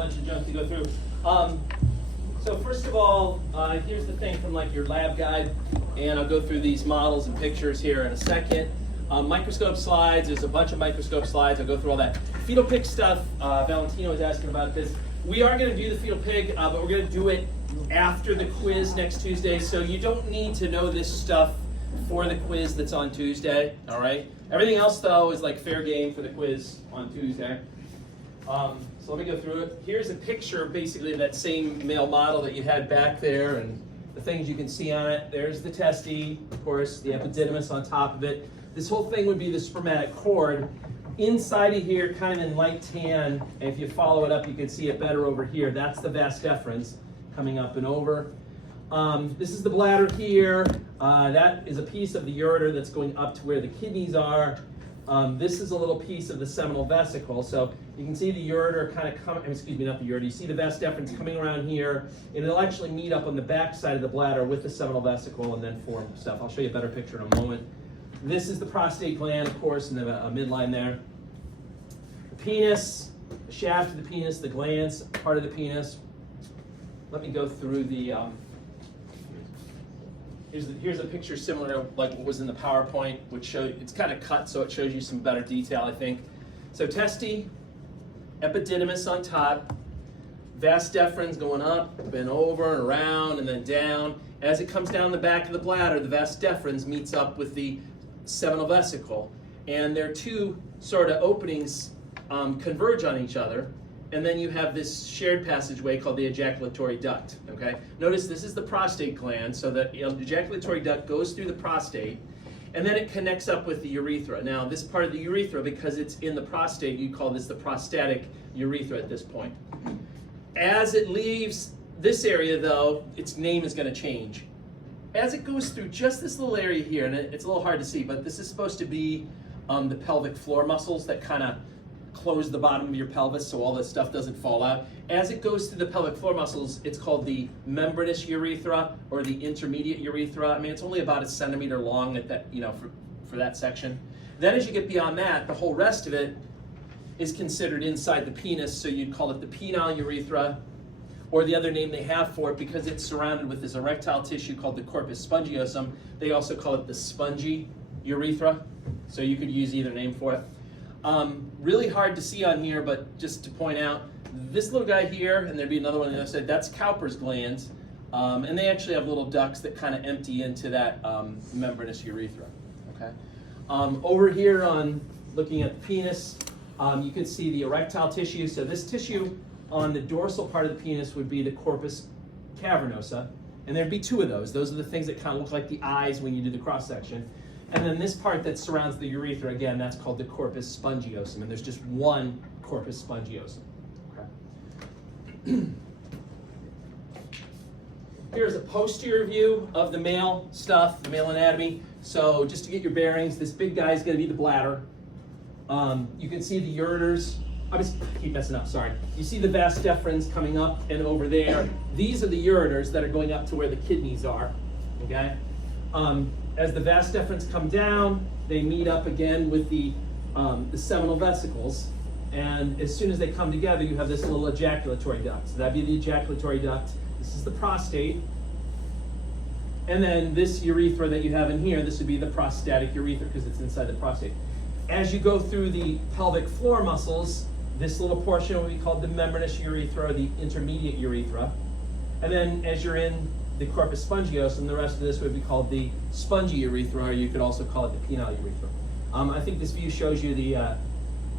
bunch of junk to go through. So first of all, here's the thing from like your lab guide, and I'll go through these models and pictures here in a second. Microscope slides, there's a bunch of microscope slides, I'll go through all that. Fetal pig stuff, Valentino was asking about this. We are going to do the fetal pig, but we're going to do it after the quiz next Tuesday, so you don't need to know this stuff for the quiz that's on Tuesday, all right? Everything else, though, is like fair game for the quiz on Tuesday. So let me go through it. Here's a picture, basically, of that same male model that you had back there, and the things you can see on it. There's the testy, of course, the epididymis on top of it. This whole thing would be the spermatic cord. Inside of here, kind of in light tan, and if you follow it up, you can see it better over here. That's the vas deferens coming up and over. This is the bladder here. That is a piece of the ureter that's going up to where the kidneys are. This is a little piece of the seminal vesicle. So you can see the ureter kind of coming, excuse me, not the ureter. You see the vas deferens coming around here, and it'll actually meet up on the back side of the bladder with the seminal vesicle and then form stuff. I'll show you a better picture in a moment. This is the prostate gland, of course, and then a midline there. The penis, the shaft of the penis, the glands, part of the penis. Let me go through the, here's a picture similar to like what was in the PowerPoint, which showed, it's kind of cut so it shows you some better detail, I think. So testy, epididymis on top, vas deferens going up and over and around and then down. As it comes down the back of the bladder, the vas deferens meets up with the seminal vesicle, and their two sort of openings converge on each other, and then you have this shared passageway called the ejaculatory duct. Okay, notice this is the prostate gland, so the ejaculatory duct goes through the prostate, and then it connects up with the urethra. Now, this part of the urethra, because it's in the prostate, you call this the prostatic urethra at this point. As it leaves this area, though, its name is going to change. As it goes through just this little area here, and it's a little hard to see, but this is supposed to be the pelvic floor muscles that kind of close the bottom of your pelvis so all this stuff doesn't fall out. As it goes through the pelvic floor muscles, it's called the membranous urethra or the intermediate urethra. I mean, it's only about 1 centimeter long at that, for that section. Then as you get beyond that, the whole rest of it is considered inside the penis, so you'd call it the penile urethra, or the other name they have for it, because it's surrounded with this erectile tissue called the corpus spongiosum. They also call it the spongy urethra, so you could use either name for it. Really hard to see on here, but just to point out, this little guy here, and there'd be another one on the other side, that's Cowper's glands, and they actually have little ducts that kind of empty into that membranous urethra. Okay. Over here on looking at the penis, you can see the erectile tissue. So this tissue on the dorsal part of the penis would be the corpus cavernosa, and there'd be two of those. Those are the things that kind of look like the eyes when you do the cross section. And then this part that surrounds the urethra, again, that's called the corpus spongiosum, and there's just one corpus spongiosum. Okay. Here's a posterior view of the male stuff, the male anatomy. So just to get your bearings, this big guy is going to be the bladder. You can see the ureters. I just keep messing up, sorry. You see the vas deferens coming up and over there. These are the ureters that are going up to where the kidneys are, okay? As the vas deferens come down, they meet up again with the seminal vesicles, and as soon as they come together, you have this little ejaculatory duct. So that'd be the ejaculatory duct. This is the prostate. And then this urethra that you have in here, this would be the prostatic urethra because it's inside the prostate. As you go through the pelvic floor muscles, this little portion would be called the membranous urethra or the intermediate urethra. And then as you're in the corpus spongiosum, the rest of this would be called the spongy urethra, or you could also call it the penile urethra. I think this view shows you the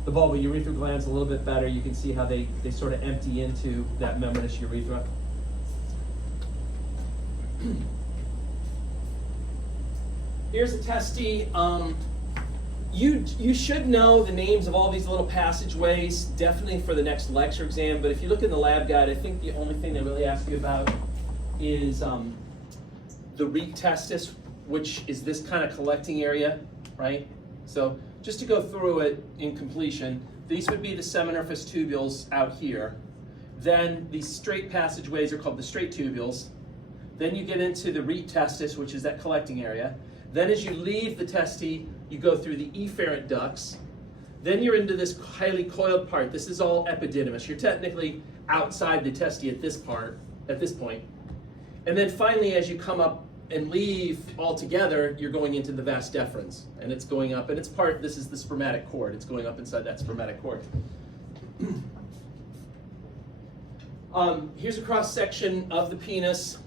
bulbourethral glands a little bit better. You can see how they sort of empty into that membranous urethra. Here's a testy. You should know the names of all these little passageways, definitely for the next lecture exam, but if you look in the lab guide, I think the only thing they really ask you about is the rete testis, which is this kind of collecting area, right? So just to go through it in completion, these would be the seminiferous tubules out here. Then these straight passageways are called the straight tubules. Then you get into the rete testis, which is that collecting area. Then as you leave the testy, you go through the efferent ducts. Then you're into this highly coiled part. This is all epididymis. You're technically outside the testy at this point. And then finally, as you come up and leave altogether, you're going into the vas deferens, and it's going up, and it's this is the spermatic cord. It's going up inside that spermatic cord. Here's a cross section of the penis.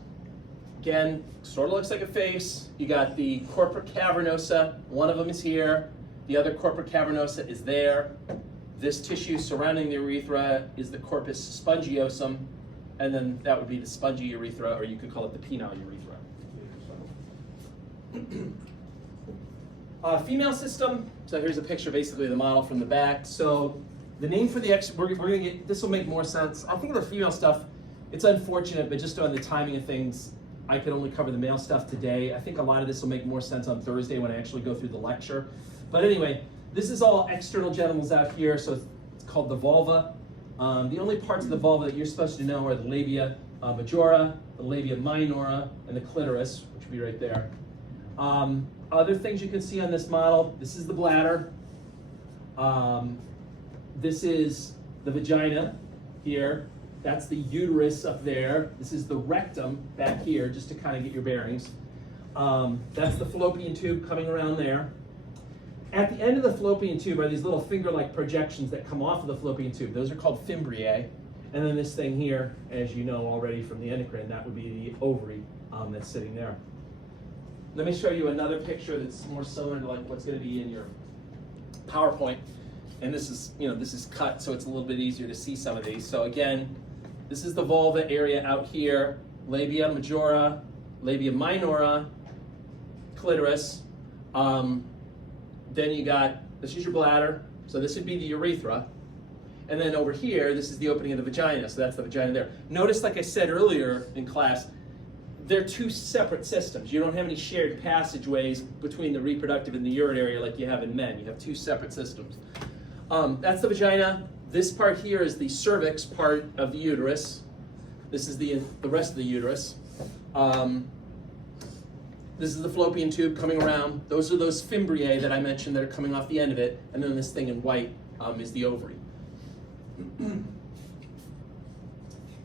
Again, sort of looks like a face. You got the corpora cavernosa. One of them is here. The other corpora cavernosa is there. This tissue surrounding the urethra is the corpus spongiosum, and then that would be the spongy urethra, or you could call it the penile urethra. Female system. So here's a picture, basically the model from the back. So the name for the we're gonna get, this will make more sense. I think of the female stuff, it's unfortunate, but just on the timing of things, I could only cover the male stuff today. I think a lot of this will make more sense on Thursday when I actually go through the lecture. But anyway, this is all external genitals out here, so it's called the vulva. The only parts of the vulva that you're supposed to know are the labia majora, the labia minora, and the clitoris, which would be right there. Other things you can see on this model, this is the bladder. This is the vagina here. That's the uterus up there. This is the rectum back here, just to kind of get your bearings. That's the fallopian tube coming around there. At the end of the fallopian tube are these little finger-like projections that come off of the fallopian tube. Those are called fimbriae. And then this thing here, as you know already from the endocrine, that would be the ovary that's sitting there. Let me show you another picture that's more similar to like what's going to be in your PowerPoint. And this is, this is cut, so it's a little bit easier to see some of these. So again, this is the vulva area out here, labia majora, labia minora, clitoris. Then you got, this is your bladder, so this would be the urethra. And then over here, this is the opening of the vagina, so that's the vagina there. Notice, like I said earlier in class, they're two separate systems. You don't have any shared passageways between the reproductive and the urinary like you have in men. You have two separate systems. That's the vagina. This part here is the cervix part of the uterus. This is the rest of the uterus. This is the fallopian tube coming around. Those are those fimbriae that I mentioned that are coming off the end of it. And then this thing in white is the ovary.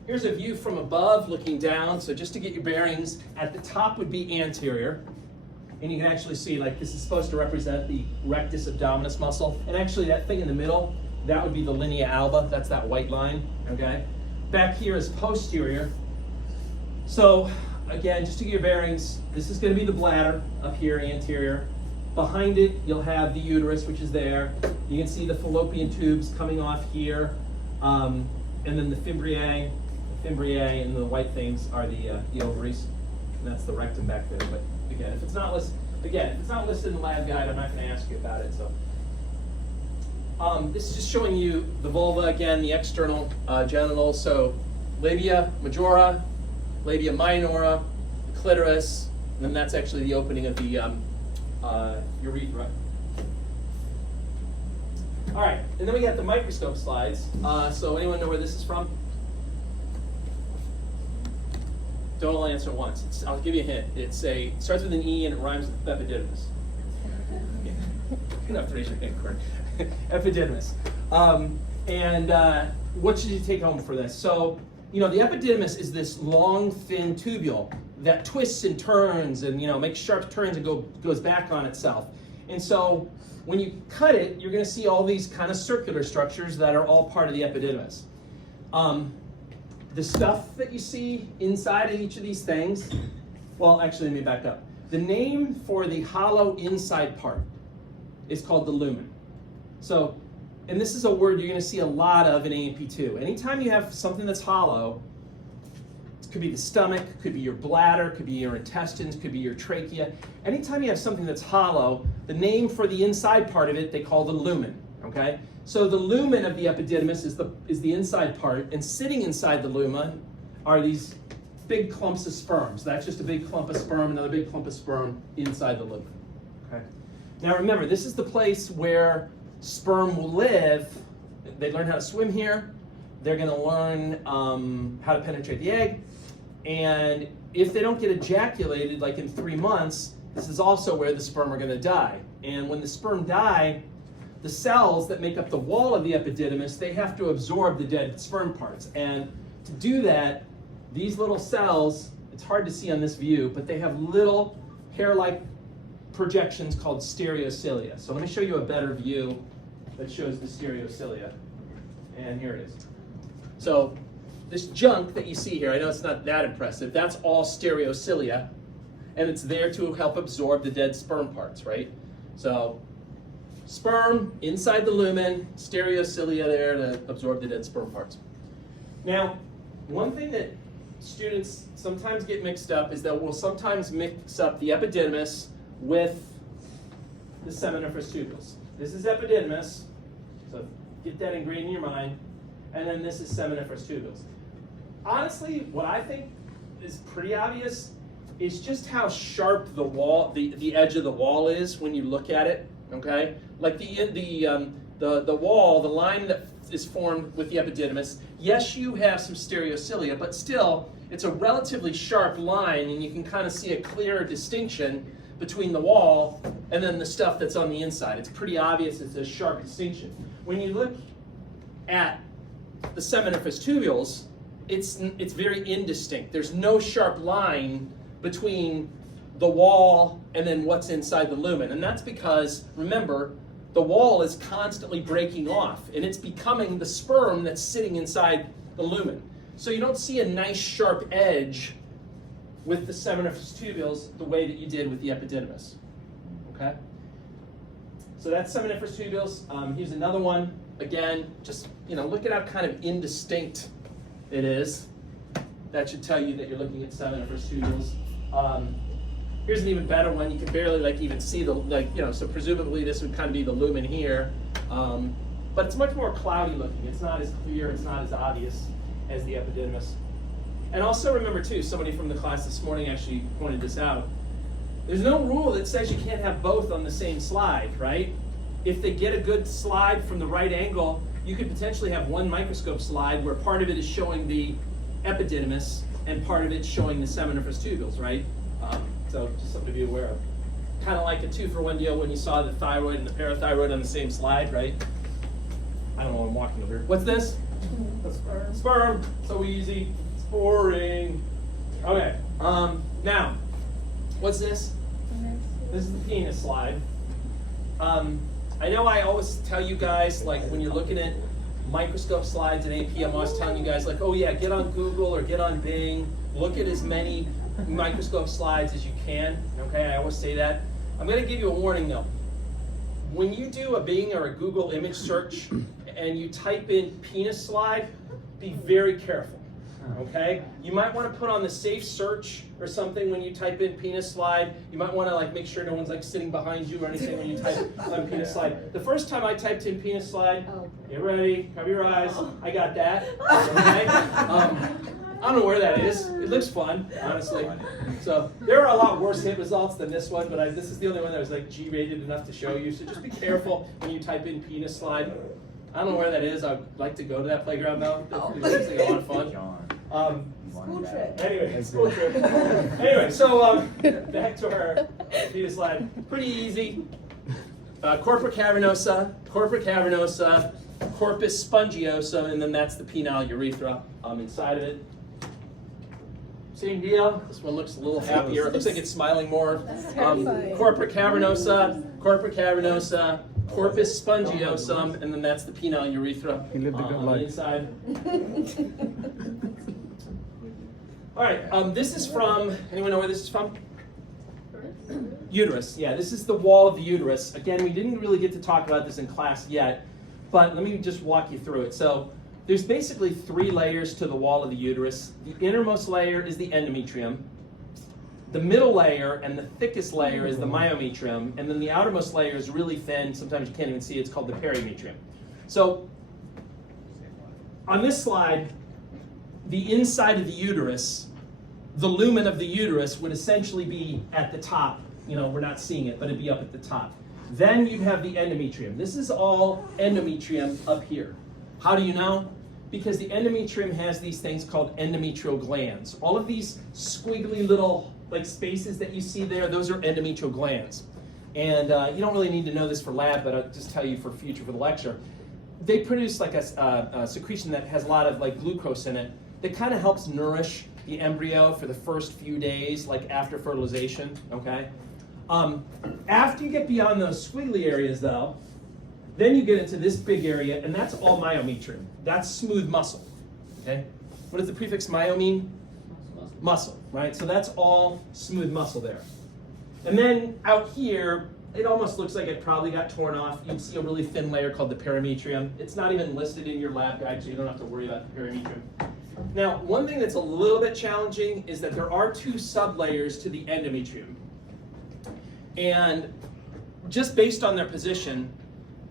Here's a view from above looking down. So just to get your bearings, at the top would be anterior. And you can actually see, like, this is supposed to represent the rectus abdominis muscle. And actually that thing in the middle, that would be the linea alba. That's that white line, okay? Back here is posterior. So again, just to get your bearings, this is going to be the bladder up here, anterior. Behind it, you'll have the uterus, which is there. You can see the fallopian tubes coming off here. And then the fimbriae, and the white things are the ovaries. And that's the rectum back there. But again, if it's not listed, in the lab guide, I'm not going to ask you about it. So this is just showing you the vulva again, the external genitals. So labia majora, labia minora, the clitoris, and then that's actually the opening of the urethra. All right, and then we got the microscope slides. So anyone know where this is from? Don't all answer at once. I'll give you a hint. It starts with an E and it rhymes with epididymis. Enough to raise your hand, Court. Epididymis. What should you take home for this? So, the epididymis is this long, thin tubule that twists and turns and, makes sharp turns and goes back on itself. And so when you cut it, you're going to see all these kind of circular structures that are all part of the epididymis. The stuff that you see inside of each of these things, well, actually, let me back up. The name for the hollow inside part is called the lumen. So, and this is a word you're going to see a lot of in A&P2. Anytime you have something that's hollow, it could be the stomach, could be your bladder, could be your intestines, could be your trachea. Anytime you have something that's hollow, the name for the inside part of it, they call the lumen, okay? So the lumen of the epididymis is the inside part, and sitting inside the lumen are these big clumps of sperm. So that's just a big clump of sperm, another big clump of sperm inside the lumen, okay? Now remember, this is the place where sperm will live. They learn how to swim here. They're going to learn how to penetrate the egg. And if they don't get ejaculated, like in 3 months, this is also where the sperm are going to die. And when the sperm die, the cells that make up the wall of the epididymis, they have to absorb the dead sperm parts. And to do that, these little cells, it's hard to see on this view, but they have little hair-like projections called stereocilia. So let me show you a better view that shows the stereocilia. And here it is. So this junk that you see here, I know it's not that impressive, that's all stereocilia, and it's there to help absorb the dead sperm parts, right? So sperm inside the lumen, stereocilia there to absorb the dead sperm parts. Now, one thing that students sometimes get mixed up is that we'll sometimes mix up the epididymis with the seminiferous tubules. This is epididymis, so get that ingrained in your mind, and then this is seminiferous tubules. Honestly, what I think is pretty obvious is just how sharp the wall, the edge of the wall is when you look at it. Okay, like the wall, the line that is formed with the epididymis. Yes, you have some stereocilia, but still, it's a relatively sharp line, and you can kind of see a clear distinction between the wall and then the stuff that's on the inside. It's pretty obvious. It's a sharp distinction. When you look at the seminiferous tubules, it's very indistinct. There's no sharp line between the wall and then what's inside the lumen. And that's because, remember, the wall is constantly breaking off, and it's becoming the sperm that's sitting inside the lumen. So you don't see a nice sharp edge with the seminiferous tubules the way that you did with the epididymis. Okay? So that's seminiferous tubules. Here's another one. Again, just look at how kind of indistinct it is. That should tell you that you're looking at seminiferous tubules. Here's an even better one. You can barely even see the so presumably this would kind of be the lumen here, but it's much more cloudy looking. It's not as clear. It's not as obvious as the epididymis. And also remember too, somebody from the class this morning actually pointed this out. There's no rule that says you can't have both on the same slide, right? If they get a good slide from the right angle, you could potentially have one microscope slide where part of it is showing the epididymis and part of it showing the seminiferous tubules, right? So just something to be aware of. Kind of like a 2-for-1 deal when you saw the thyroid and the parathyroid on the same slide, right? I don't know what I'm walking over here. What's this? Sperm. Sperm. So easy. It's boring. Okay. Now, what's this? This is the penis slide. I know I always tell you guys, like when you're looking at microscope slides in AP, I'm always telling you guys, like, oh yeah, get on Google or get on Bing, look at as many microscope slides as you can. Okay, I always say that. I'm going to give you a warning though. When you do a Bing or a Google image search and you type in penis slide, be very careful. Okay, you might want to put on the safe search or something when you type in penis slide. You might want to make sure no one's sdon't behind you or anything when you type in penis slide. The first time I typed in penis slide, get ready, cover your eyes. I got that. Okay? I don't know where that is. It looks fun, honestly. So there are a lot worse hit results than this one, but this is the only one that was G-rated enough to show you. So just be careful when you type in penis slide. I don't know where that is. I'd like to go to that playground now. It seems like a lot of fun. School trip. Anyway, school trip. Anyway, so back to our penis slide. Pretty easy. Corpora cavernosa, corpus spongiosum, and then that's the penile urethra inside of it. Same deal. This one looks a little happier. It looks like it's smiling more. Corpora cavernosa, corpus spongiosum, and then that's the penile urethra on the inside. All right, this is from, anyone know where this is from? Uterus. Yeah, this is the wall of the uterus. Again, we didn't really get to talk about this in class yet, but let me just walk you through it. So there's basically 3 layers to the wall of the uterus. The innermost layer is the endometrium. The middle layer and the thickest layer is the myometrium, and then the outermost layer is really thin. Sometimes you can't even see it. It's called the perimetrium. So on this slide, the inside of the uterus, the lumen of the uterus would essentially be at the top. We're not seeing it, but it'd be up at the top. Then you'd have the endometrium. This is all endometrium up here. How do you know? Because the endometrium has these things called endometrial glands. All of these squiggly little spaces that you see there, those are endometrial glands. And you don't really need to know this for lab, but I'll just tell you for future for the lecture. They produce like a secretion that has a lot of like glucose in it that kind of helps nourish the embryo for the first few days, like after fertilization, okay? After you get beyond those squiggly areas though, then you get into this big area, and that's all myometrium. That's smooth muscle, okay? What does the prefix myo mean? Muscle, right? So that's all smooth muscle there. And then out here, it almost looks like it probably got torn off. You can see a really thin layer called the perimetrium. It's not even listed in your lab guide, so you don't have to worry about the perimetrium. Now, one thing that's a little bit challenging is that there are two sublayers to the endometrium. And just based on their position,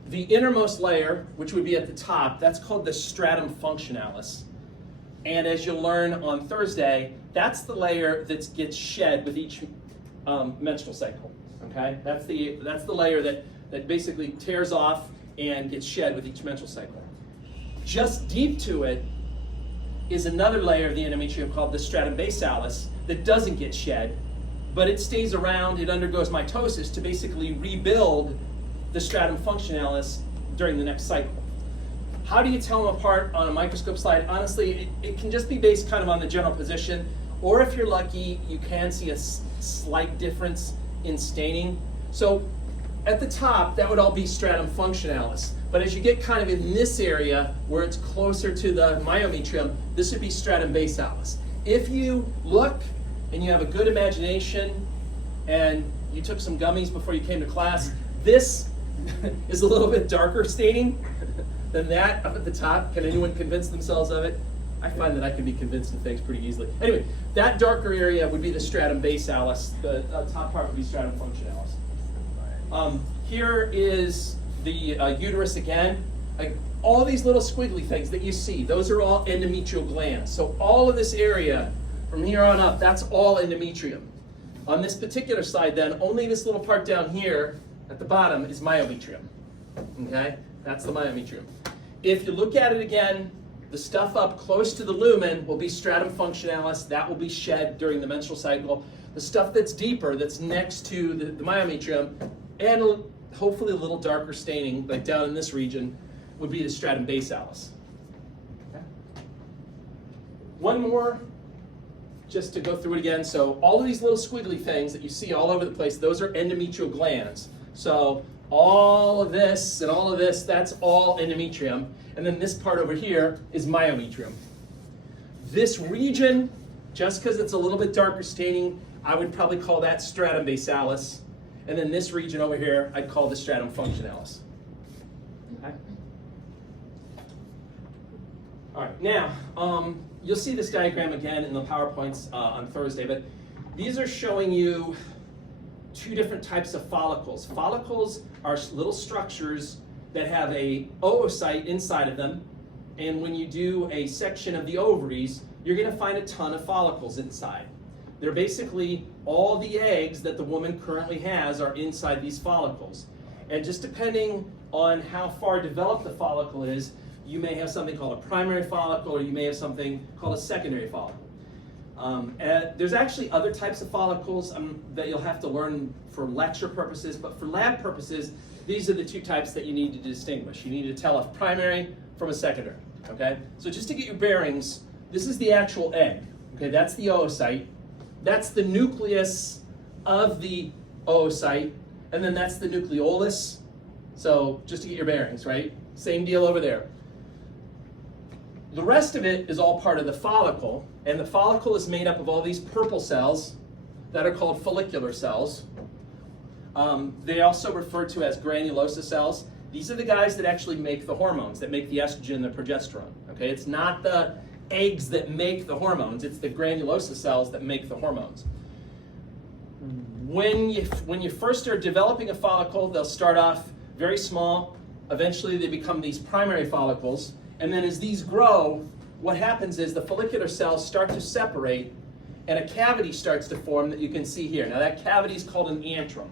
the innermost layer, which would be at the top, that's called the stratum functionalis. And as you'll learn on Thursday, that's the layer that gets shed with each menstrual cycle. Okay, that's the layer that basically tears off and gets shed with each menstrual cycle. Just deep to it is another layer of the endometrium called the stratum basalis that doesn't get shed, but it stays around. It undergoes mitosis to basically rebuild the stratum functionalis during the next cycle. How do you tell them apart on a microscope slide? Honestly, it can just be based kind of on the general position, or if you're lucky, you can see a slight difference in staining. So at the top, that would all be stratum functionalis. But as you get kind of in this area where it's closer to the myometrium, this would be stratum basalis. If you look and you have a good imagination and you took some gummies before you came to class, this is a little bit darker staining than that up at the top. Can anyone convince themselves of it? I find that I can be convinced of things pretty easily. Anyway, that darker area would be the stratum basalis. The top part would be stratum functionalis. Here is the uterus again. All these little squiggly things that you see, those are all endometrial glands. So all of this area from here on up, that's all endometrium. On this particular side then, only this little part down here at the bottom is myometrium. Okay, that's the myometrium. If you look at it again, the stuff up close to the lumen will be stratum functionalis. That will be shed during the menstrual cycle. The stuff that's deeper, that's next to the myometrium, and hopefully a little darker staining, like down in this region, would be the stratum basalis. Okay. One more, just to go through it again. So all of these little squiggly things that you see all over the place, those are endometrial glands. So all of this and all of this, that's all endometrium. And then this part over here is myometrium. This region, just because it's a little bit darker staining, I would probably call that stratum basalis. And then this region over here, I'd call the stratum functionalis. Okay. All right, now, you'll see this diagram again in the PowerPoints on Thursday, but these are showing you two different types of follicles. Follicles are little structures that have a oocyte inside of them, and when you do a section of the ovaries, you're going to find a ton of follicles inside. They're basically all the eggs that the woman currently has are inside these follicles. And just depending on how far developed the follicle is, you may have something called a primary follicle, or you may have something called a secondary follicle. There's actually other types of follicles that you'll have to learn for lecture purposes, but for lab purposes, these are the two types that you need to distinguish. You need to tell a primary from a secondary, okay? So just to get your bearings, this is the actual egg, okay? That's the oocyte. That's the nucleus of the oocyte, and then that's the nucleolus. So just to get your bearings, right? Same deal over there. The rest of it is all part of the follicle, and the follicle is made up of all these purple cells that are called follicular cells. They also referred to as granulosa cells. These are the guys that actually make the hormones, that make the estrogen, the progesterone. Okay, it's not the eggs that make the hormones, it's the granulosa cells that make the hormones. When you first are developing a follicle, they'll start off very small. Eventually they become these primary follicles. And then as these grow, what happens is the follicular cells start to separate and a cavity starts to form that you can see here. Now that cavity is called an antrum.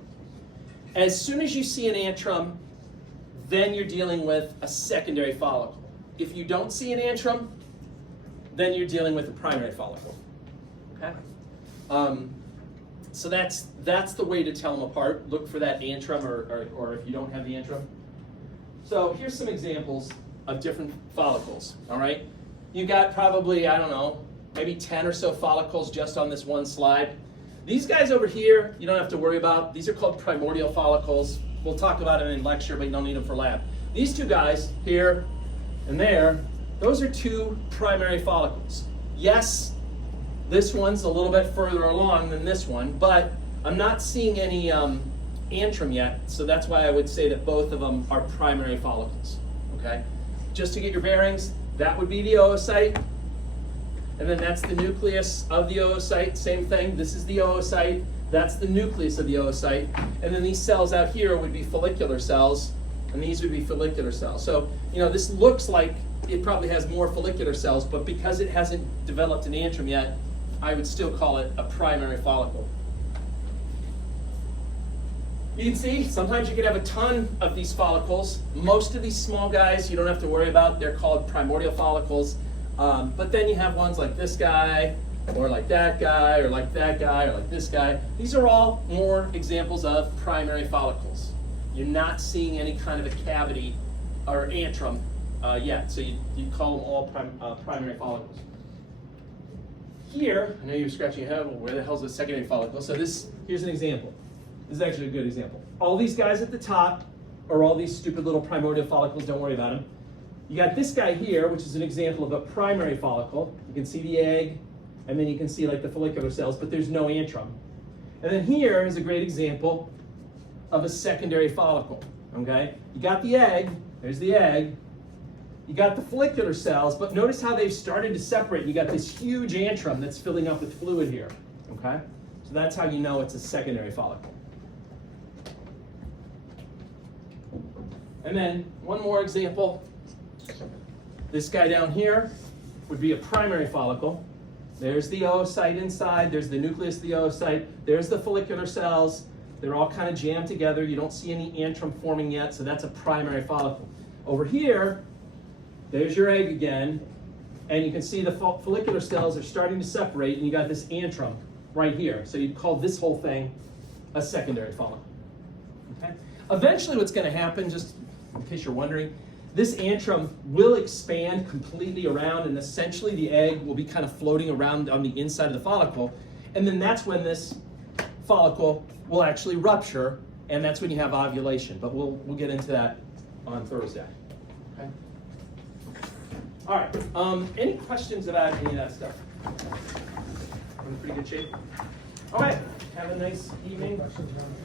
As soon as you see an antrum, then you're dealing with a secondary follicle. If you don't see an antrum, then you're dealing with a primary follicle. Okay? So that's the way to tell them apart. Look for that antrum, or if you don't have the antrum. So here's some examples of different follicles, all right? You got probably, I don't know, maybe 10 or so follicles just on this one slide. These guys over here, you don't have to worry about. These are called primordial follicles. We'll talk about it in lecture, but you don't need them for lab. These two guys, here and there, those are two primary follicles. Yes, this one's a little bit further along than this one, but I'm not seeing any antrum yet, so that's why I would say that both of them are primary follicles, okay? Just to get your bearings, that would be the oocyte, and then that's the nucleus of the oocyte, same thing. This is the oocyte, that's the nucleus of the oocyte, and then these cells out here would be follicular cells, and these would be follicular cells. So, you know, this looks like it probably has more follicular cells, but because it hasn't developed an antrum yet, I would still call it a primary follicle. You can see, sometimes you can have a ton of these follicles. Most of these small guys you don't have to worry about. They're called primordial follicles. But then you have ones like this guy, or like that guy, or like that guy, or like this guy. These are all more examples of primary follicles. You're not seeing any kind of a cavity or antrum yet, so you call them all primary follicles. Here, I know you're scratching your head, well, where the hell's the secondary follicle? So here's an example. This is actually a good example. All these guys at the top are all these stupid little primordial follicles, don't worry about them. You got this guy here, which is an example of a primary follicle. You can see the egg, and then you can see like the follicular cells, but there's no antrum. And then here is a great example of a secondary follicle, okay? You got the egg, there's the egg. You got the follicular cells, but notice how they've started to separate. You got this huge antrum that's filling up with fluid here, okay? So that's how you know it's a secondary follicle. And then one more example. This guy down here would be a primary follicle. There's the oocyte inside, there's the nucleus of the oocyte, there's the follicular cells. They're all kind of jammed together. You don't see any antrum forming yet, so that's a primary follicle. Over here, there's your egg again, and you can see the follicular cells are starting to separate, and you got this antrum right here. So you'd call this whole thing a secondary follicle. Okay? Eventually what's going to happen, just in case you're wondering, this antrum will expand completely around, and essentially the egg will be kind of floating around on the inside of the follicle, and then that's when this follicle will actually rupture, and that's when you have ovulation. But we'll get into that on Thursday. Okay? All right. Any questions about any of that stuff? We're in pretty good shape. All right. Have a nice evening.